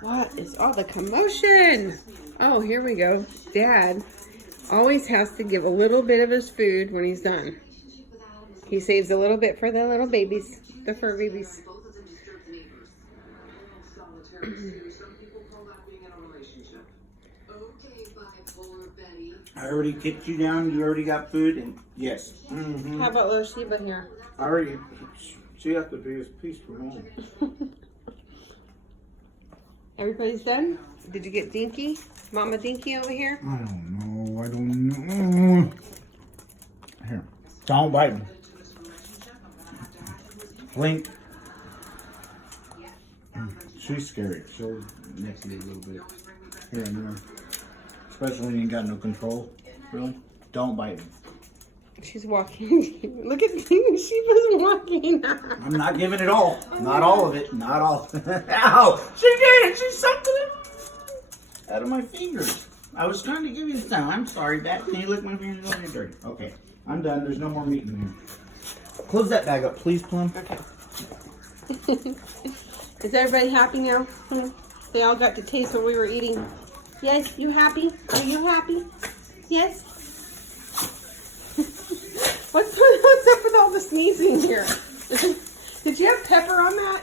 What is all the commotion? Oh, here we go. Dad always has to give a little bit of his food when he's done. He saves a little bit for the little babies, the fur babies. I already kicked you down. You already got food, and yes. Mm-hmm. How about little Sheba here? I already. She got the biggest piece from home. Everybody's done? Did you get Dinky? Mama Dinky over here? I don't know. I don't know. Here, don't bite me. Blink. She's scary. She'll nick you a little bit here and there. Especially when you ain't got no control. Really? Don't bite me. She's walking. Look at Sheba's walking. I'm not giving it all. Not all of it. Not all. Ow! She did it! She sucked it out of my fingers. I was trying to give you some. I'm sorry, Dad. Can you lick my fingers? Oh, you're dirty. Okay. I'm done. There's no more meat in here. Close that bag up, please, Plum. Okay. Is everybody happy now? They all got to taste what we were eating. Yes, you happy? Are you happy? Yes? What's up with all the sneezing here? Did you have pepper on that?